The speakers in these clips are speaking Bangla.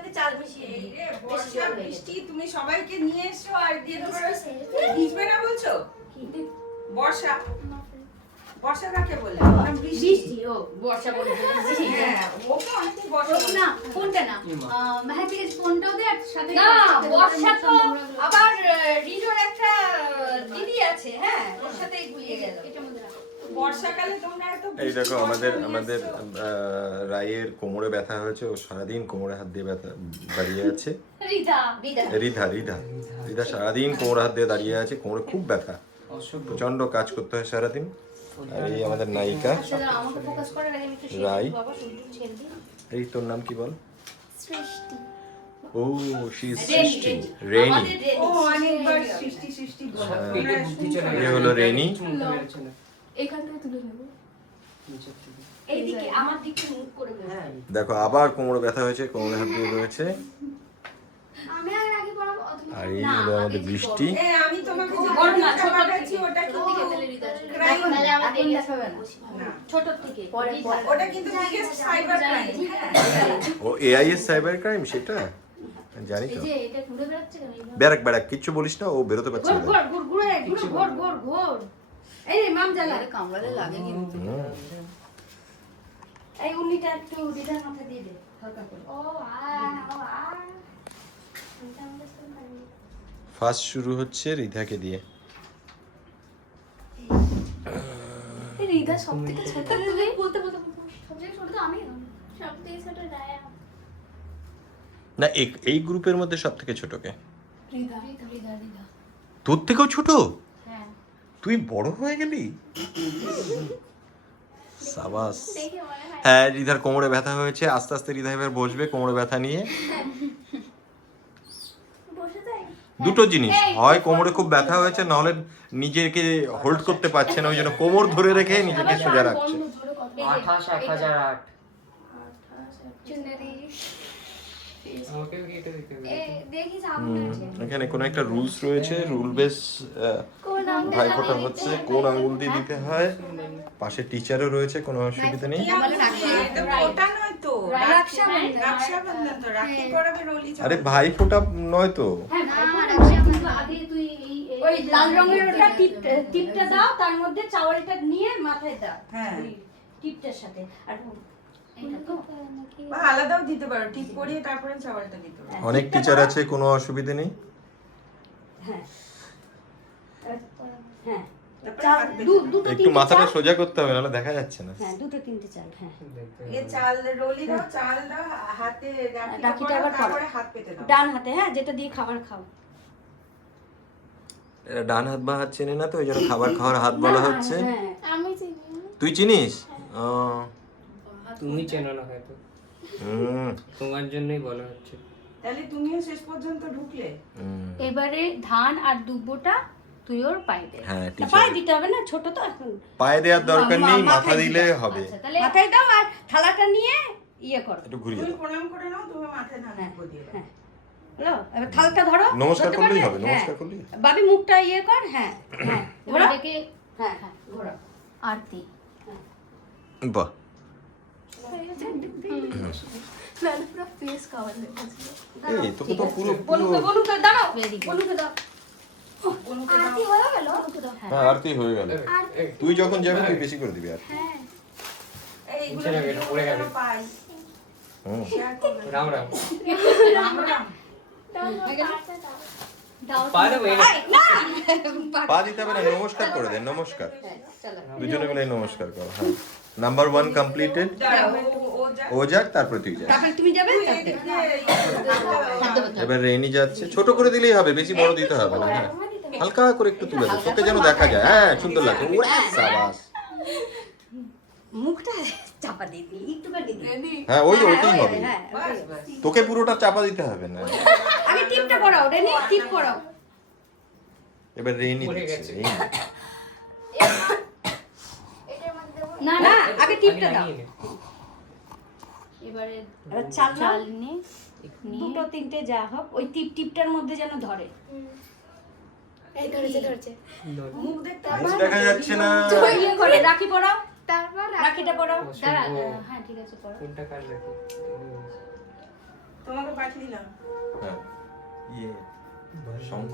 সাথে চাল মিশিয়ে বর্ষা বৃষ্টি তুমি সবাইকে নিয়ে এসো আর দিয়ে দেবো ভিজবে না বলছো? বর্ষা। বর্ষা কাকে বলে? বৃষ্টি। ও বর্ষা বলে হ্যাঁ ওকে অনেকে বর্ষা না ফোনটা না থেকে ফোনটাও দে সাথে না বর্ষা তো আবার রিজোর একটা দিদি আছে হ্যাঁ ওর সাথে গুলিয়ে গেল এটার মধ্যে রাখো। বর্ষাকালে তোমরা এত এই দেখো আমাদের আমাদের। রায়ের কোমরে ব্যথা হয়েছে ও সারাদিন কোমরে হাত দিয়ে ব্যথা দাঁড়িয়ে আছে। রিধা রিধা। রিধা সারাদিন কোমরে হাত দিয়ে দাঁড়িয়ে আছে কোমরে খুব ব্যথা। প্রচণ্ড কাজ করতে হয় সারাদিন। আর এই আমাদের নায়িকা। রাই। এই তোর নাম কি বল? সৃষ্টি। ও শি রেনি, সৃষ্টি। রেনি। ও অনেকবার বলে হলো রেনি। এখান থেকে তুলে নেব। এইদিকে আমার দিকে মুখ করে হ্যাঁ, দেখো আবার কোমরে ব্যথা হয়েছে কোমরে হাত দিয়ে রয়েছে। আমি আর রাখি পড়াবো আর এই হলো আমাদের বৃষ্টি আমি তোমাকে বড় না, ছোট ওটা। তাহলে দেখাবে না। ছোট থেকে। ওটা কিন্তু crime, হ্যাঁ। ও এআইএস সাইবার ক্রাইম সেটা? জানি এই তো যে এটা ঘুরে বেড়াচ্ছে কেন? এইভাবে? ব্যারাক ব্যারাক কিচ্ছু বলিস না ও বেরোতে পারছে না। ঘোর ঘোর ঘুরে ঘুরে ঘোর ঘোর ঘোর। এই মাম জ্বালা কামড়ালে লাগে কিন্তু। এই উনিটা একটু রিধার মাথা দিয়ে দে হালকা করে। ও আ ও আ। এটা আমাদের সাথে পারি ফার্স্ট শুরু হচ্ছে রিধাকে দিয়ে। এই সব থেকে ছোট তুমি বলতে বলতে বলতে সবচেয়ে ছোট তো আমি সব থেকে ছোট রায়া। না এই- এই গ্রুপের মধ্যে সব থেকে রিতা রিতা তোর থেকেও ছোট? তুই বড় হয়ে গেলি? সাবাস। হয়। রিধার কোমরে ব্যথা হয়েছে আস্তে আস্তে রিধা এবার বসবে কোমরে ব্যথা নিয়ে। দুটো জিনিস হয় কোমরে খুব ব্যথা হয়েছে নাহলে নিজেকে হোল্ড করতে পারছে না ওই জন্য কোমর ধরে রেখে নিজেকে সোজা রাখছে। আঠাশ এক হাজার আট। এখানে কোনো একটা রুলস রয়েছে রুল বেস আঙ্গুল ভাইফোঁটা হচ্ছে কোন আঙুল দিয়ে দিতে হয়? পাশে টিচারও রয়েছে কোনো অসুবিধা নেই? আরে ভাই ফোঁটা নয় তো। হ্যাঁ। ওই লাল রঙের ওটা টিপটা দাও তার মধ্যে চাওয়ালটা নিয়ে মাথায় দাও। হ্যাঁ। টিপটার সাথে। আর বা আলাদাও দিতে পারো টিপ পরিয়ে তারপরে চাওয়ালটা দিতে পারো। অনেক টিচার আছে কোনো অসুবিধা নেই? হ্যাঁ। হ্যাঁ। একটু মাথাটা সোজা করতে হবে নাহলে দেখা যাচ্ছে না। হ্যাঁ দুটো তিনটে চাল হ্যাঁ এ চাল রলি দাও চাল দাও হাতে রাখিটা আবার। তারপরে হাত পেতে দাও। ডান হাতে হ্যাঁ যেটা দিয়ে খাবার খাও। এরা ডান হাত বা হাত চেনে না তো ওই জন্য খাবার খাওয়ার হাত বলা হচ্ছে। হ্যাঁ। আমি চিনি। তুই চিনিস? ও, তুমি চেনো না হয়তো। তোমার জন্যই বলা হচ্ছে। তাহলে তুমিও শেষ পর্যন্ত ঢুকলে? এবারে ধান আর দুব্বটা তুই ওর পাই দে। হ্যাঁ পায়ে দিতে হবে না ছোট তো এখন। পায়ে দেওয়ার দরকার নেই মাথা দিলে হবে। আচ্ছা তাহলে মাথায় দাও আর থালাটা নিয়ে ইয়ে করো। একটু ঘুরিয়ে তুমি দাও। প্রণাম করে নাও তুমি মাথায় ধান দিয়ে দাও। হ্যাঁ। এবার থালাটা ধরো। নমস্কার করলেই হবে হ্যাঁ। নমস্কার করলেই বাবি মুখটা ইয়ে কর হ্যাঁ হ্যাঁ। ঘোরা হ্যাঁ ঘোরা আরতি। বাহ নাহলে পুরো ফেস কভার হয়ে এই তোকে তো পুরো আরতি হয়ে। গেল আরতি হয়ে গেল তুই যখন যাবি তুই বেশি করে দিবি আর হ্যাঁ। রাম রাম রাম রাম পা দেবো দিতে হবে। না! নমস্কার করে নমস্কার। হ্যাঁ দুজনে মিলে নমস্কার করো হ্যাঁ। নাম্বার ওয়ান কমপ্লিটেড ও- যাক। তারপরে তুই তুমি যাবে? এবার রেনি যাচ্ছে। ছোট করে দিলেই হবে বেশি বড় দিতে হবে না হ্যাঁ। হালকা করে একটু তুলে দে তোকে যেন দেখা যায়। হ্যাঁ সুন্দর ওরে সাবাস। মুখটা চাপা দিয়ে দিই একটুখানি দিই। হ্যাঁ ওই হ্যাঁ, ওটাই ওই, হবে। হ্যাঁ। বাস। তোকে পুরোটা চাপা দিতে হবে না। আগে টিপটা করাও রেনি টিপ করাও এবার রেনি দিচ্ছে না না আগে টিপটা দাও। এবারে চাল চাল নিয়ে দুটো তিনটে যা হোক ওই টিপ টিপটার মধ্যে যেন ধরে। এই ধরেছে ধরেছে। মুখ দেখতে দেখা যাচ্ছে না। ইয়ে করে রাখি পরাও। তারপর রাখিটা দাঁড়া হ্যাঁ ঠিক আছে পড়ো। কোনটা কার রাখি তোমাকে পাঠিয়ে দিলাম। হ্যাঁ। ইয়ে শঙ্খ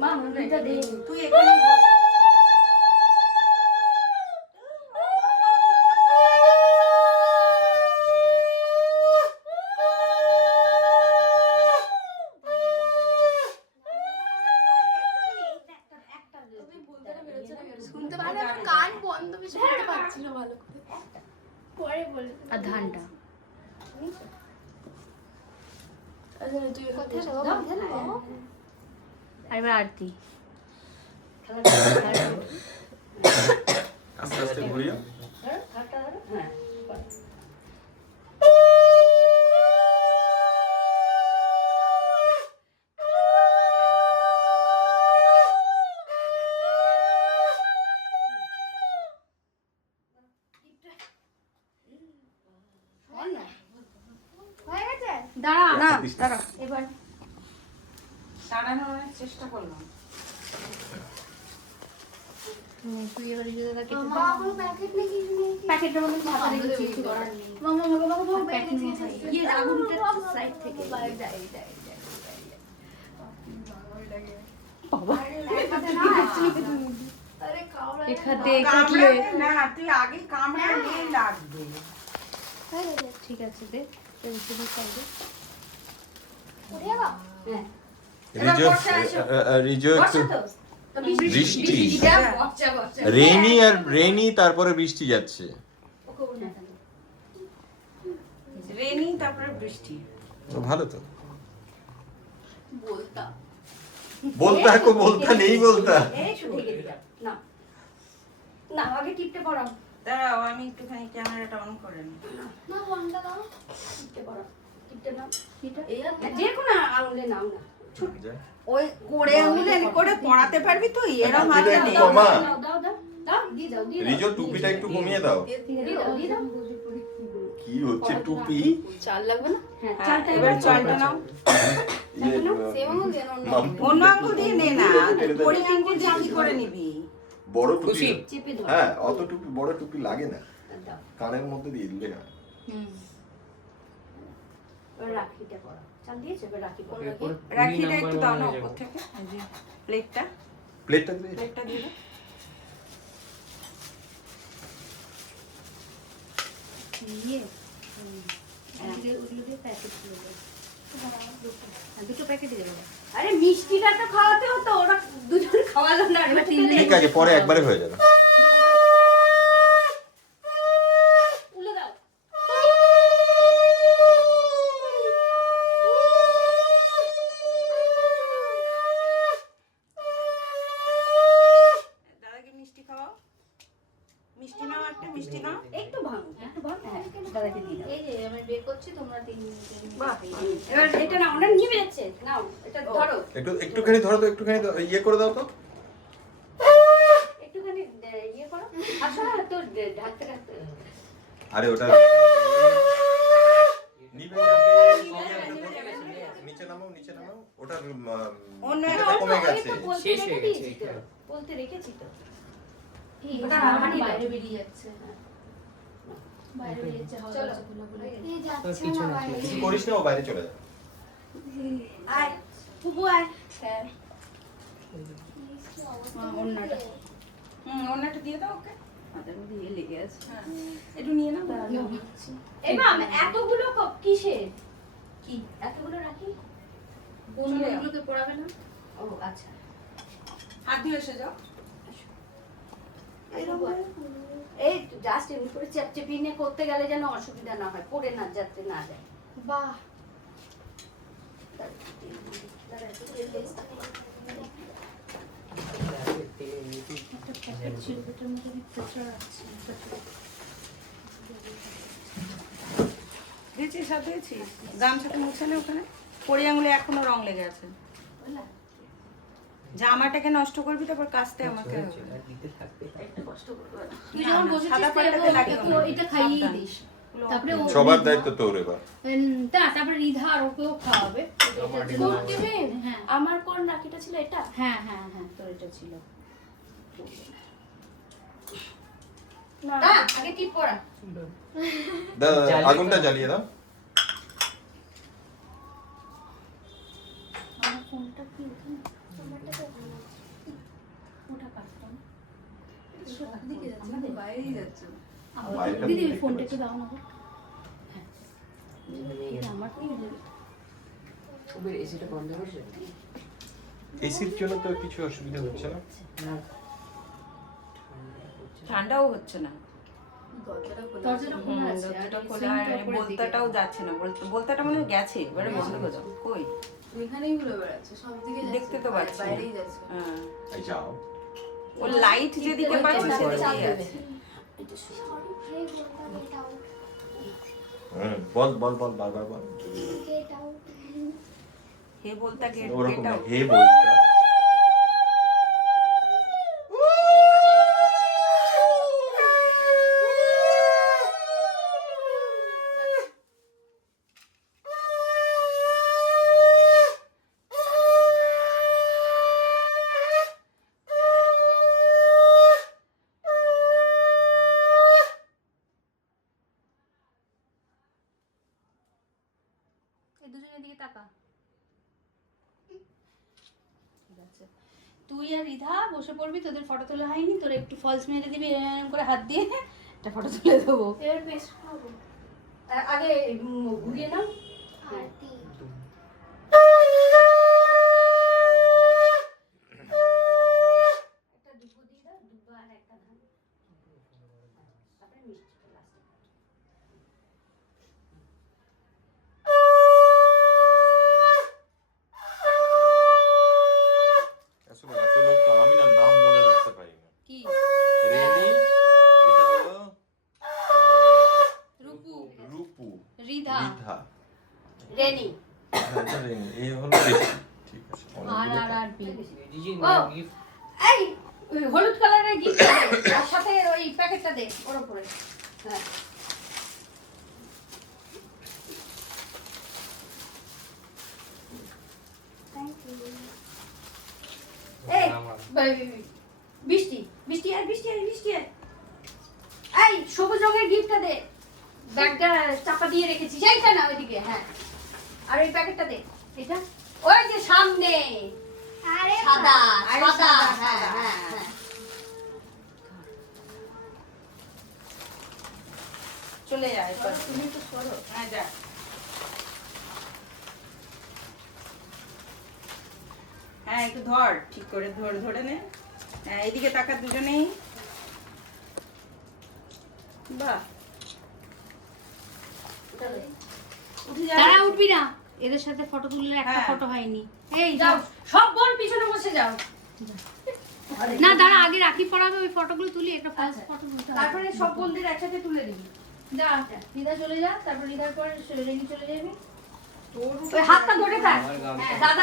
মা মনটা দে। তুই এখানে শুনতে পারে আমার কান বন্ধ বেশি শুনতে পাচ্ছি না ভালো করে। পরে বলে আর ধানটা? দাও। আর এবার আরতি। আস্তে আস্তে ঘুরিয়ে। হয়ে। ঠিক আছে দে পেন্সিলের সাইডে উঠে যাবা হ্যাঁ রিজো রিজো একটু বৃষ্টি যা বচ্চা বচ্চা রেনি আর রেনি তারপরে বৃষ্টি যাচ্ছে। রেনি তারপরে বৃষ্টি। ভালো তো। বলতা। বলতা কো বলতা নেই বলতা। না। না আগে টিপটে পড়াও। দাঁড়াও আমি একটুখানি ক্যামেরাটা অন করে নিই না ওয়ানটা দাও। টিপটে পড়াও। যে কোনো আঙুলে নাও না। ওই করে আঙুলে করে পড়াতে পারবি তুই এরম এটা হাতে একটু নেই কমা। দাও দাও দাও দাও দিয়ে দাও দিয়ে দাও। রিজো টুপিটা একটু কমিয়ে দাও দিয়ে দাও দিয়ে দাও কি হচ্ছে টুপি? চাল লাগবে না? চালটা এবার চালটা নাও। সেম আঙুল দিয়ে নাও, নাও। মাম- অন্য আঙ্গুল দিয়ে নে না। পরি আঙ্গুল দিয়ে কি করে নিবি? বড় টুপি হ্যাঁ অত টুপি বড় টুপি লাগে না। কানের মধ্যে দিয়ে দিলে হয়। হুম এবার রাখিটা পড়া। চাল দিয়েছে? এবার রাখি পড়া। এরপর রাখিটা একটু দাও না উপর থেকে। এই প্লেটটা। প্লেটটা দিয়ে প্লেটটা দিয়ে দিয়ে ওগুলো ওগুলো দিয়ে প্যাকেট দুটো দেবো। আরে মিষ্টিটা তো খাওয়াতে হতো ওরা দুজন খাওয়ালো না। এবার ঠিক আছে পরে একবারে হয়ে যাবে তুলে দাও দাদাকে মিষ্টি খাওয়াও মিষ্টি নাও একটা মিষ্টি নাও একটু ভাঙো একটু ভাঙো হ্যাঁ দাদাকে দিয়ে দাও এই যে আমি বের করছি তোমরা তিন বাহ এবার এটা না ওটা নিয়ে যাচ্ছে নাও এটা ধরো। একটু একটুখানি ধরো তো একটুখানি ইয়ে করে দাও তো। একটুখানি ইয়ে করো। আচ্ছা তো ঢাকতে ঢাকতে আরে ওটা নিবে নিচে নামাও নিচে নামাও। ওটা অন্য কমে গেছে। বলতে শেষ হয়ে গেছে, দিয়েছি তো। এটা। বলতে রেখেছি তো। ওটা বাইরে বেরিয়ে যাচ্ছে। বাইরে বেরিয়ে যাচ্ছে চলো। কিছু করিস না ও বাইরে চলে যাবে আয় ফুপু আয় হ্যাঁ। অন্যটা। হুম অন্যটা দিয়ে দাও ওকে। হাতের মধ্যে ইয়ে লেগে আছে। হ্যাঁ। একটু নিয়ে নাও। এই মা এতগুলো কাপ কিসের? কি? এতগুলো রাখি? বন্ধু পড়াবে না? ও আচ্ছা। হাত দিয়ে এসে যাও। এই জাস্ট এমনি করে করতে গেলে যেন অসুবিধা না হয় পড়ে না যাতে না যায়। বাহ। দিয়েছিস হাত দিয়েছিস? গামছাটা মুছে নে ওখানে। পরি আঙুলে এখনও রং লেগে আছে। জামাটাকে নষ্ট করবি তারপর কাচতে আমাকে। আর তুই যখন বসেছিস। এটা খাইয়ে দিস। তারপরে সবার দায়িত্ব তোর এবার। তা তারপরে রিধা আর ওকেও খাওয়াবে। হ্যাঁ। আমার কোন রাখিটা ছিল এটা? হ্যাঁ হ্যাঁ হ্যাঁ তোর এটা ছিল। না আগে টিপ পড়া। আগুনটা জ্বালিয়ে দাও আমার ফোনটা কি ওখানে আমারটা তো ভালো। ওটা কাটতাম দিকে যাচ্ছে কিন্তু বাইরেই যাচ্ছে বাইরেটা দিদি দেখতে ফোনটা পাচ্ছি। একটু দাও না হ্যাঁ। আমার এসিটা বন্ধ করছে? এসির জন্য তো কিছু অসুবিধা হচ্ছে না। ঠান্ডাও হচ্ছে না। দরজাটা খোলা আর। বলতাটাও যাচ্ছে না। বলতে বলতাটা মনে হয় গেছে। এবারে বন্ধ করে দাও। কই? এখানেই ঘুরে বেড়াচ্ছে। সব দিকে দেখতে তো পাচ্ছি। বাইরেই যাচ্ছে। হ্যাঁ। যাও। ও লাইট যেদিকে পাচ্ছে সেদিকেই আছে। Sorry, pray for the get out. হুম, বল বল বল বারবার বল Get out. হে বলতা গেট এই দুজনের দিকে তাকা। ঠিক আছে। তুই আর রিধা বসে পড়বি তোদের ফটো তোলা হয়নি তোর একটু ফলস মেরে দিবি এরকম করে হাত দিয়ে একটা ফটো তুলে দেবো। এবার বেশ আগে ঘুরিয়ে নাও। একটা দুব্বো দিয়ে দাও দুব্বো আর একটা ধান। তারপরে মিষ্টিটা লাস্টে আসলে এত লোক তো আমি না নাম মনে রাখতে পারি না কি রেনি এটা হলো রূপু রূপু রিধা রিধা রেনি হ্যাঁ, এটা রেনি এই হলো রেশি ঠিক আছে আর আর আর বি। ও। এই হলুদ কালারের গিফট আর সাথে ওই প্যাকেটটা দে ওর উপরে। হ্যাঁ। বৃষ্টি বৃষ্টি আর বৃষ্টি আর বৃষ্টি আর। এই সবুজ রঙের গিফটটা দে। ব্যাগটা চাপা দিয়ে রেখেছি সেইটা না ওইদিকে হ্যাঁ। আর ওই প্যাকেটটা দে। এটা? ওই যে সামনে। সাদা সাদা সাদা, হ্যাঁ হ্যাঁ হ্যাঁ। চলে যায় তুমি একটু সরো। হ্যাঁ যা। হ্যাঁ একটু ধর ঠিক করে ধরে ধরে নে। হ্যাঁ এদিকে তাকা দুজনেই। বাহ। উঠে যা। উঠবি না। এদের সাথে ফটো তুললে একটা হ্যাঁ। ফটো হয়নি। এই যাও সব বোন পিছনে বসে যাও। না দাঁড়া আগে রাখি পড়াবে ওই ফটোগুলো তুলি একটা ফার্স্ট ফটো তুলতে তারপরে সব বোনদের একসাথে তুলে দিবি। যা রিদা চলে যা তারপর রিদার পরে রেনি চলে যাবি। তোর হাতটা ধরে থাক। দাদা